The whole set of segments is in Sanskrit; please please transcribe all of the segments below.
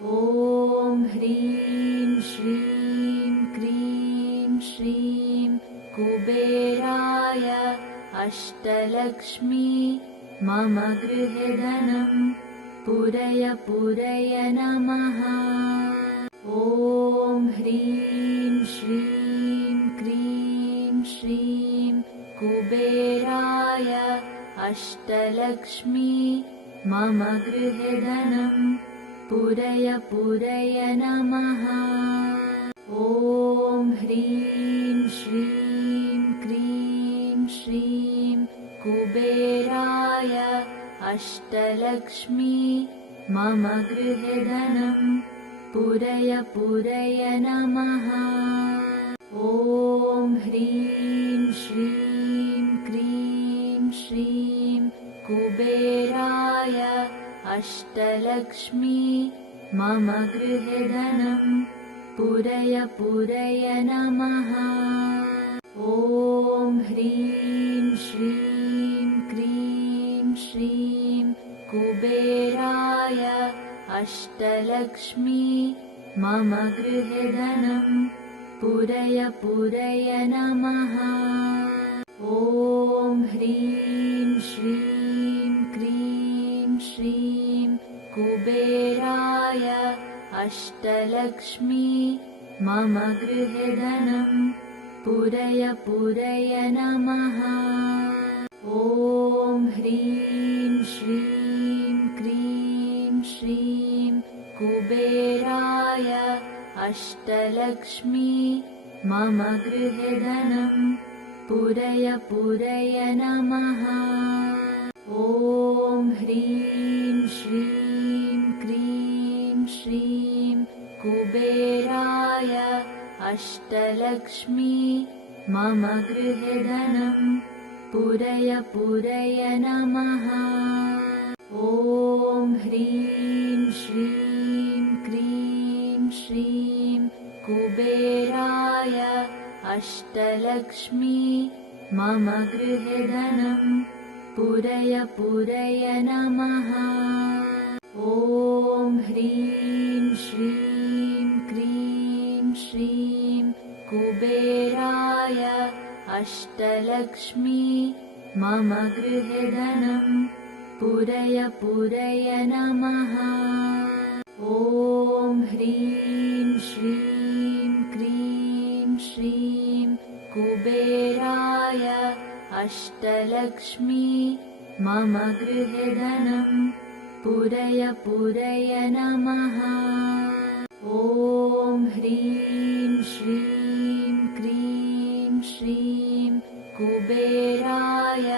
ॐ ह्रीं श्रीं क्रीं श्रीं कुबेराय अष्टलक्ष्मी मम गृहे धनं पूरय पूरय नमः। ॐ ह्रीं श्रीं क्रीं श्रीं कुबेराय अष्टलक्ष्मी मम गृहे धनं पूरय पूरय नमः। ॐ ह्रीं श्रीं क्रीं श्रीं कुबेराय अष्टलक्ष्मी मम गृहे धनं पूरय पूरय नमः। ॐ ह्रीं श्रीं क्रीं श्रीं कुबेराय अष्टलक्ष्मी मम गृहे धनं पूरय पूरय नमः। ॐ ह्रीं श्रीं क्रीं श्रीं कुबेराय अष्टलक्ष्मी मम गृहे धनं पूरय पूरय नमः। ॐ ह्रीं श्रीं क्रीं श्रीं कुबेराय अष्टलक्ष्मी मम गृहे धनं पूरय पूरय नमः। ॐ ह्रीं श्रीं क्रीं श्रीं कुबेराय अष्टलक्ष्मी मम गृहे धनं पूरय पूरय नमः। ॐ ह्रीं श्रीं क्रीं श्रीं कुबेराय अष्टलक्ष्मी मम गृहे धनं पूरय पूरय नमः। ॐ ह्रीं श्रीं क्रीं श्रीं कुबेराय अष्टलक्ष्मी मम गृहे धनं पूरय पूरय नमः। ॐ ह्रीं श्रीं क्रीं श्रीं कुबेराय अष्टलक्ष्मी मम गृहे धनं पूरय पूरय नमः। ॐ ह्रीं श्रीं क्रीं श्रीं कुबेराय अष्टलक्ष्मी मम गृहे धनं पूरय पूरय नमः। ॐ ह्रीं श्रीं क्रीं श्रीं कुबेराय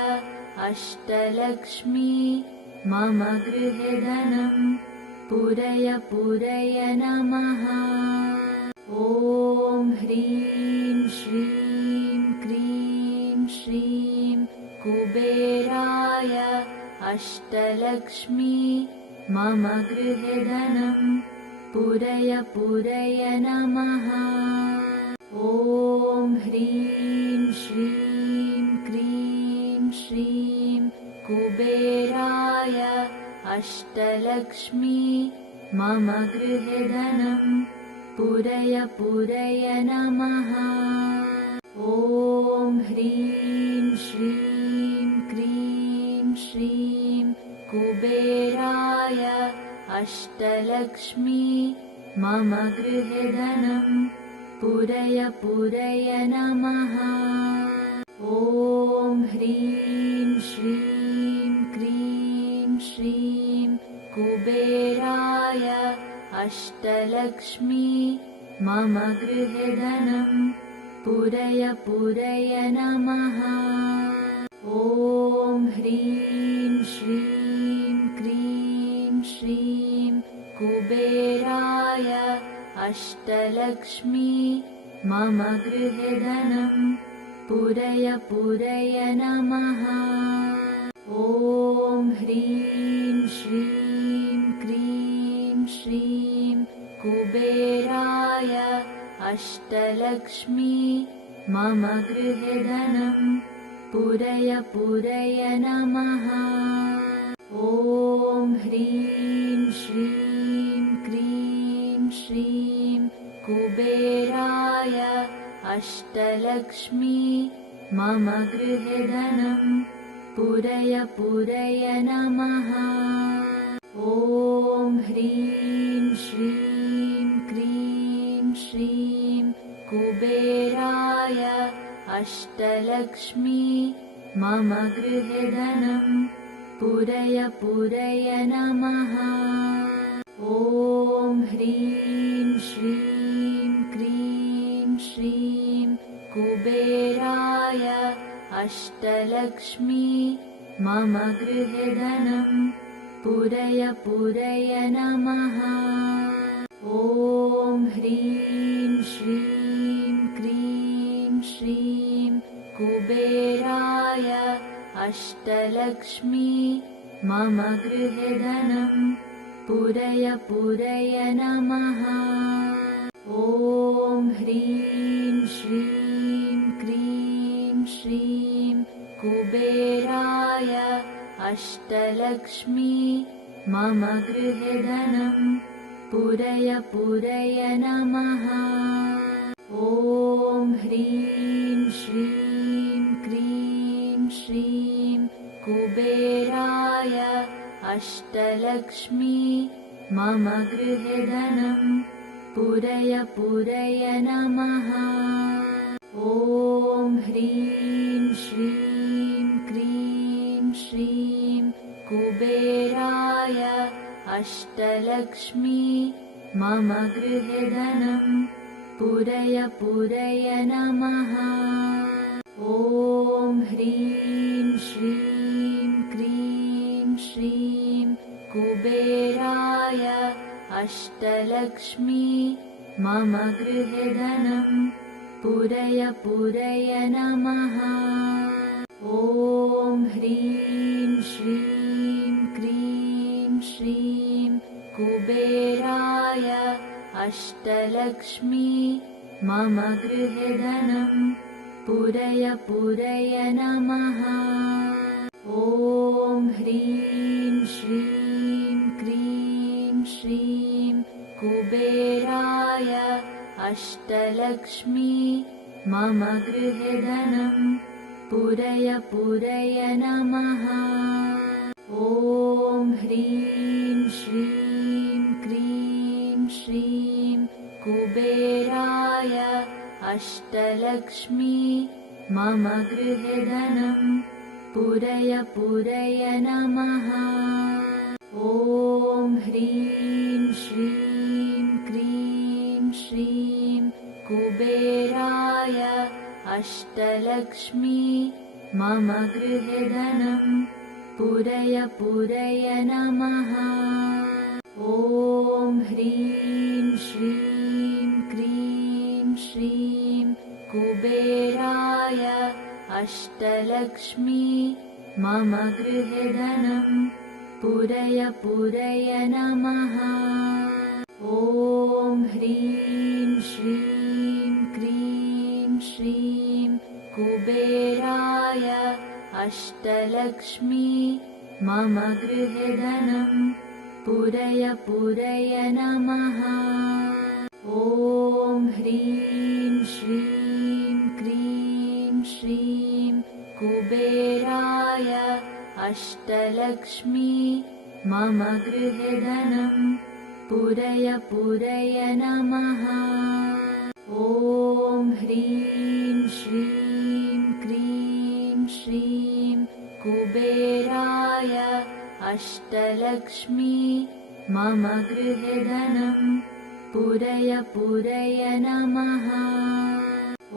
अष्टलक्ष्मी मम गृहे धनं पूरय पूरय नमः। ॐ ह्रीं श्रीं क्रीं श्रीं कुबेराय अष्टलक्ष्मी मम गृहे धनं पूरय पूरय नमः। ॐ ह्रीं श्रीं क्रीं श्रीं कुबेराय अष्टलक्ष्मी मम गृहे धनं पूरय पूरय नमः। ॐ ह्रीं श्रीं क्रीं श्रीं कुबेराय अष्टलक्ष्मी मम गृहे धनं पूरय पूरय नमः। ॐ ह्रीं श्रीं क्रीं श्रीं कुबेराय अष्टलक्ष्मी मम गृहे धनं पूरय पूरय नमः। ॐ ह्रीं श्रीं क्रीं श्रीं कुबेराय अष्टलक्ष्मी मम गृहे धनं पूरय पूरय नमः। ॐ ह्रीं श्रीं क्रीं श्रीं कुबेराय अष्टलक्ष्मी मम गृहे धनं पूरय पूरय नमः। ॐ ह्रीं श्रीं क्रीं कुबेराय अष्टलक्ष्मी मम गृहे धनं पूरय पूरय नमः। ॐ ह्रीं श्रीं क्रीं श्रीं कुबेराय अष्टलक्ष्मी मम गृहे धनं पूरय पूरय नमः। ॐ ह्रीं श्रीं क्रीं श्रीं कुबेराय अष्टलक्ष्मी मम गृहे धनं पूरय पूरय नमः। ॐ ह्रीं श्रीं क्रीं श्रीं कुबेराय अष्टलक्ष्मी मम गृहे धनं पूरय पूरय नमः। ॐ ह्रीं श्रीं क्रीं श्रीं कुबेराय अष्टलक्ष्मी मम गृहे धनं पूरय पूरय नमः। ॐ ह्रीं श्रीं क्रीं श्रीं कुबेराय अष्टलक्ष्मी मम गृहे धनं पूरय पूरय नमः। ॐ ह्रीं श्रीं क्रीं श्रीं कुबेराय अष्टलक्ष्मी मम गृहे धनं पूरय पूरय नमः। ॐ ह्रीं श्रीं क्रीं श्रीं कुबेराय अष्टलक्ष्मी मम गृहे धनं पूरय पूरय नमः। ॐ ह्रीं श्रीं क्रीं श्रीं कुबेराय अष्टलक्ष्मी मम गृहे धनं पूरय पूरय नमः। ॐ ह्रीं श्रीं क्रीं श्रीं कुबेराय अष्टलक्ष्मी मम गृहे धनं पूरय पूरय नमः। ॐ ह्रीं श्रीं क्रीं श्रीं कुबेराय अष्टलक्ष्मी मम गृहे धनं पूरय पूरय नमः। ॐ ह्रीं श्रीं क्रीं श्रीं कुबेराय अष्टलक्ष्मी मम गृहे धनं पूरय पूरय नमः। ॐ ह्रीं श्रीं क्रीं श्रीं कुबेराय अष्टलक्ष्मी मम गृहे धनं पूरय पूरय नमः। ॐ ह्रीं श्रीं क्रीं श्रीं कुबेराय अष्टलक्ष्मी मम गृहे धनं पूरय पूरय नमः। ॐ ह्रीं श्रीं क्रीं श्रीं कुबेराय अष्टलक्ष्मी मम गृहे धनं पूरय पूरय नमः। ॐ ह्रीं श्रीं क्रीं श्रीं कुबेराय अष्टलक्ष्मी मम गृहे धनं पूरय पूरय नमः।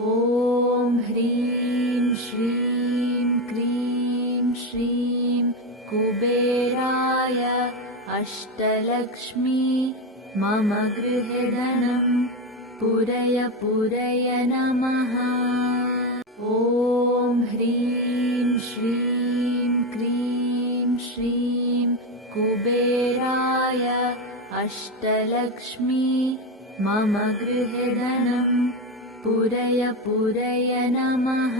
ॐ ह्रीं श्रीं क्रीं श्रीं कुबेराय अष्टलक्ष्मी मम गृहे धनं पूरय पूरय नमः। ॐ ह्रीं श्रीं क्रीं श्रीं कुबेराय अष्टलक्ष्मी मम गृहे धनं पूरय पूरय नमः।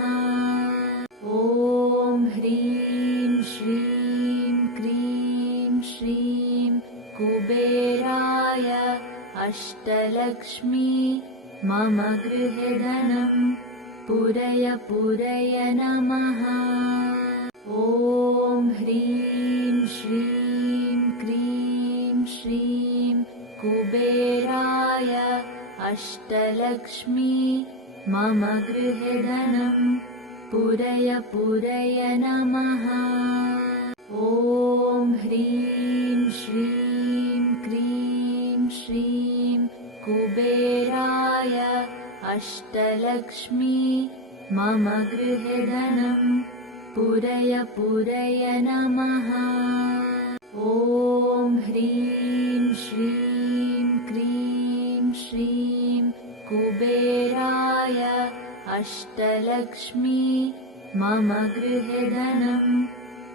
ॐ ह्रीं श्रीं क्रीं श्रीं कुबेराय अष्टलक्ष्मी मम गृहे धनं पूरय पूरय नमः। ॐ ह्रीं श्रीं क्रीं श्रीं कुबेराय अष्टलक्ष्मी मम गृहे धनं पूरय पूरय नमः। ॐ ह्रीं श्रीं क्रीं श्रीं कुबेराय अष्टलक्ष्मी मम गृहे धनं पूरय पूरय नमः। ॐ ह्रीं श्रीं क्रीं श्रीं कुबेराय अष्टलक्ष्मी मम गृहे धनं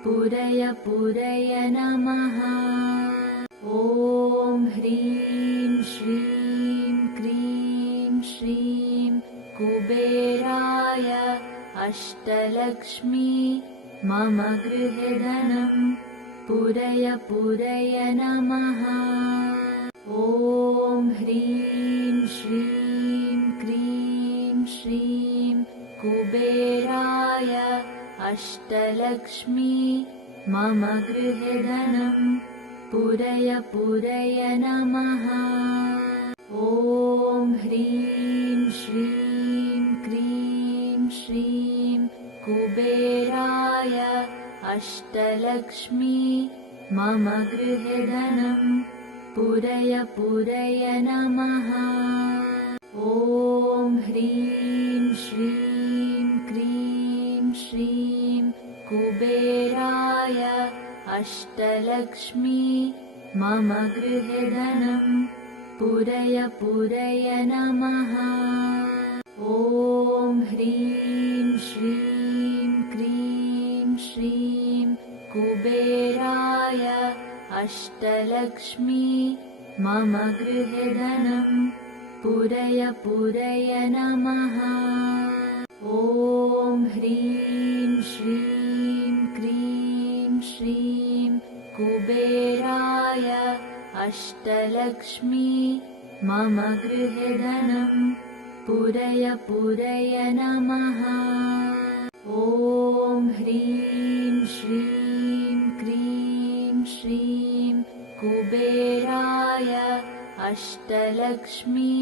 पूरय पूरय नमः। ॐ ह्रीं श्रीं क्रीं श्रीं कुबेराय अष्टलक्ष्मी मम गृहे धनं पूरय पूरय नमः। ॐ ह्रीं श्रीं क्रीं श्रीं कुबेराय अष्टलक्ष्मी मम गृहे धनं पूरय पूरय नमः। ॐ ह्रीं श्रीं क्रीं श्रीं कुबेराय अष्टलक्ष्मी मम गृहे धनं पूरय पूरय नमः। ॐ ह्रीं श्रीं क्रीं श्रीं कुबेराय अष्टलक्ष्मी मम गृहे धनं पूरय पूरय नमः। ॐ ह्रीं श्रीं क्रीं श्रीं कुबेराय अष्टलक्ष्मी मम गृहे धनं पूरय पूरय नमः। ॐ ह्रीं श्रीं क्रीं श्रीं कुबेराय अष्टलक्ष्मी मम गृहे धनं पूरय पूरय नमः। ॐ ह्रीं श्रीं क्रीं श्रीं कुबेराय अष्टलक्ष्मी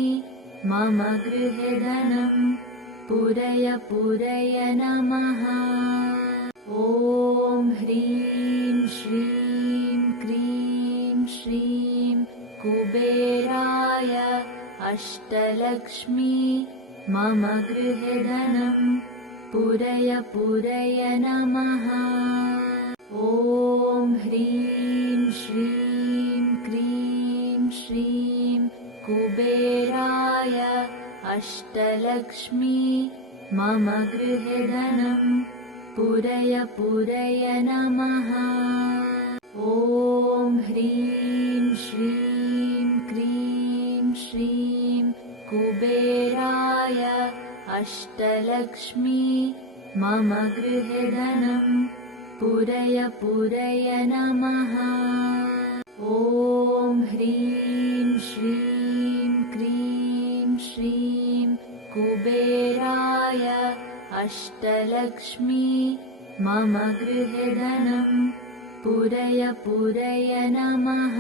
मम गृहे धनं पूरय पूरय नमः। ॐ ह्रीं श्रीं क्रीं श्रीं कुबेराय अष्टलक्ष्मी मम गृहे धनं पूरय पूरय नमः। ॐ ह्रीं श्रीं क्रीं श्रीं कुबेराय अष्टलक्ष्मी मम गृहे धनं पूरय पूरय नमः। ॐ ह्रीं श्रीं क्रीं श्रीं कुबेराय अष्टलक्ष्मी मम गृहे धनं पूरय पूरय नमः। ॐ ह्रीं श्रीं क्रीं श्रीं कुबेराय अष्टलक्ष्मी मम गृहे धनं पूरय पूरय नमः।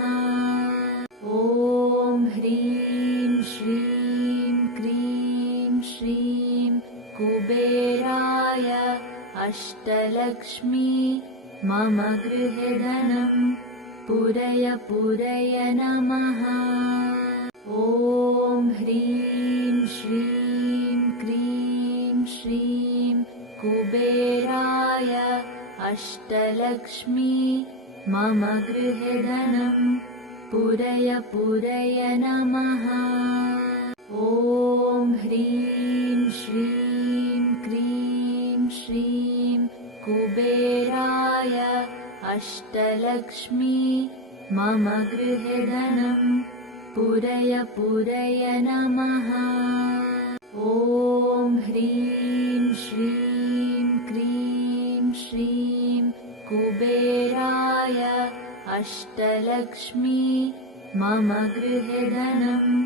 ॐ ह्रीं श्रीं क्रीं श्रीं कुबेराय अष्टलक्ष्मी मम गृहे धनं पूरय पूरय नमः। ॐ ह्रीं श्रीं क्रीं श्रीं कुबेराय अष्टलक्ष्मी मम गृहे धनं पूरय पूरय नमः। ॐ ह्रीं श्रीं क्रीं श्रीं कुबेराय अष्टलक्ष्मी मम गृहे धनं पूरय पूरय नमः। ॐ ह्रीं श्रीं क्रीं श्रीं कुबेराय अष्टलक्ष्मी मम गृहे धनं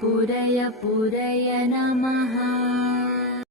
पूरय पूरय नमः।